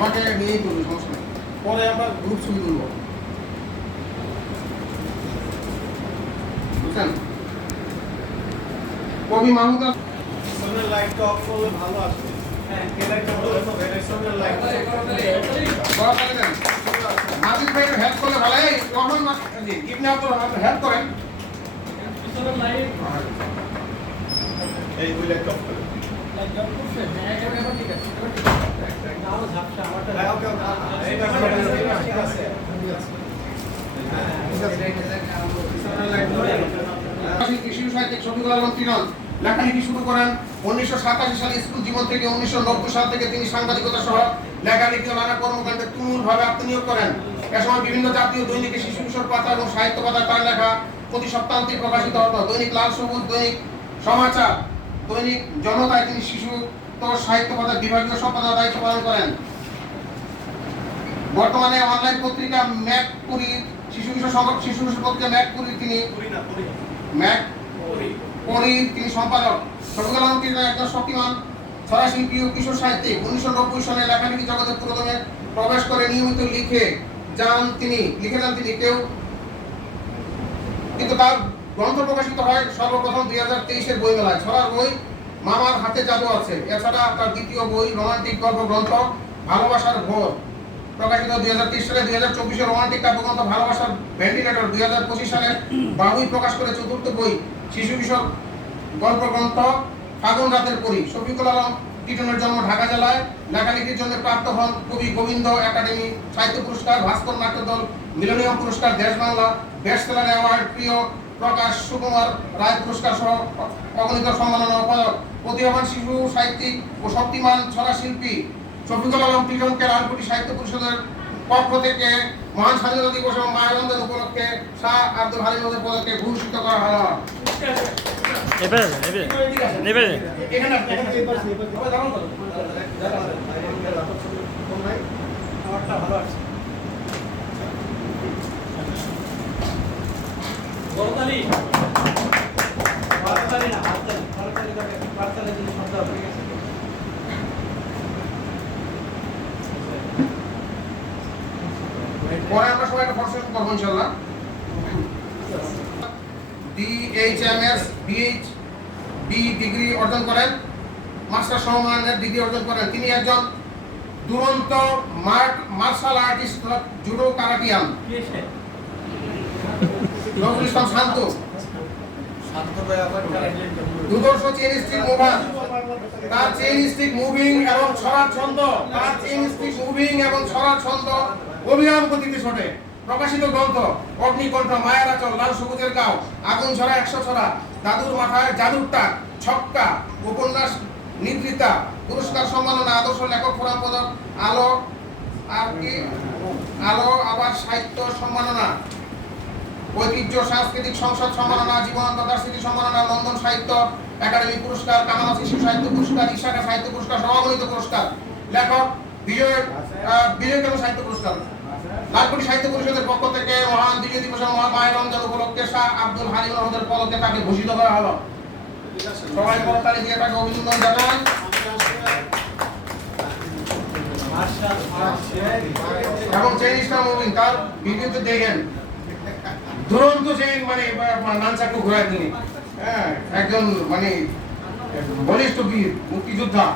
আমাকে নিয়েই তুলবে সমস্যা নেই। পরে আমরা গ্রুপ ছবি তুলব। বুঝছেন? কবি মাহমুদ আল- লাইটটা অফ করলে ভালো আসবে হ্যাঁ কে লাইটটা বলে তো পিছনের লাইটটা বড় করে দেন। নাজির ভাইয়ের হেল্প করলে ভালো। এই রহমান মা- জি, ইবনে আব্দুর রহমান হেল্প করেন। এই দুই লাইটটা অফ করে। হ্যাঁ ওকে ওকে শুরু করেন উনিশশো বিভিন্ন জাতীয় দৈনিকে শিশু কিশোর পাতা লেখা প্রতি সপ্তাহান্তে প্রকাশিত হতো। দৈনিক লাল সবুজ, দৈনিক সমাচার, দৈনিক জনতায় তিনি শিশু তো সাহিত্য পাতা বিভাগীয় সম্পাদনার দায়িত্ব পালন করেন। বর্তমানে অনলাইন পত্রিকা ম্যাক পুরী শিশু কিশোর সংবাদ শিশু কিশোর পত্রিকা ম্যাক পুরী তিনি ম্যাক পুরি তিনি সম্পাদক। শফিকুল কিরণ একজন শক্তিমান শিল্পী ও কিশোর সাহিত্যিক। উনিশশো নব্বই সালে লেখালেখি জগতে প্রথমে প্রবেশ করে নিয়মিত লিখে যান তিনি, লিখে যান তিনি কেউ। কিন্তু তার গ্রন্থ প্রকাশিত হয় সর্বপ্রথম দুই হাজার তেইশের বইমেলায়। ছড়ার বই মামার হাতে জাদু আছে। এছাড়া তার দ্বিতীয় বই রোমান্টিক গল্প গ্রন্থ ভালোবাসার ভোর। প্রকাশিত দুই হাজার তেইশ সালে দুই হাজার চব্বিশে রোমান্টিক কাব্যগ্রন্থ ভালোবাসার ভেন্টিলেটর দুই হাজার পঁচিশ সালে বাবুই প্রকাশ করে চতুর্থ বই, শিশু কিশোর গল্প গ্রন্থ, ফাগুন রাতের পরি। শফিকুল আলম টিটনের জন্ম ঢাকা জেলায়। লেখালেখির জন্য প্রাপ্ত হন কবি গোবিন্দ একাডেমি, সাহিত্য পুরস্কার, ভাস্কর নাট্যদল মিলেনিয়াম পুরস্কার, দেশ বাংলা বেস্ট সেলার অ্যাওয়ার্ড প্রিয় প্রকাশ সুকুমার রায় পুরস্কার সহ অগণিত সম্মাননা প্রতিভাবান শিশু, সাহিত্যিক ও শক্তিমান ছড়া শিল্পী শফিকুল আলম লালকুটি সাহিত্য পরিষদের পক্ষ থেকে মহান স্বাধীনতা দিবস এবং মায়ানন্দের উপলক্ষে শাহ আব্দুল হালিমের পদকে ভূষিত করা হলো এখানে পরে আমরা সবাই একটা ফটো সেশন করব ইনশাল্লাহ ডিএইচএমএস বিএইচ বি ডিগ্রি অর্জন করেন মাস্টার সমমানের ডিগ্রি অর্জন করেন। তিনি একজন দুরন্ত মার্ট মার্শাল আর্টিস্ট জুডো কারাটিয়ান নজরুল ইসলাম শান্ত। দুদর্শ চেন স্টিক মুভার তার চেন স্টিক মুভিং এবং ছড়ার ছন্দ। তার চেন স্টিক মুভিং এবং ছড়ার ছন্দ। অবিরাম গতিতে ছোটে প্রকাশিত গ্রন্থ, অগ্নিকণ্ঠ মায়ের আচল লাল সবুজের গাও, আগুন ছড়া একশো ছড়া, দাদুর মাথায় জাদুর টাক ছক্কা, উপন্যাস, নিদ্রিতা, পুরস্কার সম্মাননা, আদর্শ লেখক ফোরাম পদক আলো, আর কি? আলো, আবার সাহিত্য সম্মাননা, ঐতিহ্য, সাংস্কৃতিক সংসদ সম্মাননা জীবনানন্দ স্মৃতি সম্মাননা লন্ডন সাহিত্য, একাডেমি পুরস্কার কামানা শিশু সাহিত্য পুরস্কার ইশাকা সাহিত্য পুরস্কার সমাগমিত পুরস্কার। লেখক বিজয় আহ, বিজয় কেন সাহিত্য পুরস্কার। লালকুটি সাহিত্য পরিষদের পক্ষ থেকে মহান বিজয় দিবস মায়ের রমজান উপলক্ষে শাহ আব্দুল হালিম রহমদের পদকে তাকে ভূষিত করা হলো। সবাই করতালি দিয়ে তাকে অভিনন্দন জানান। এবং চেন ইসলাম মুভিং তার ভিডিওতে দেখেন। দুরন্ত চেন মানে হ্যাঁ একজন মানে বলিষ্ঠ বীর মুক্তিযোদ্ধা?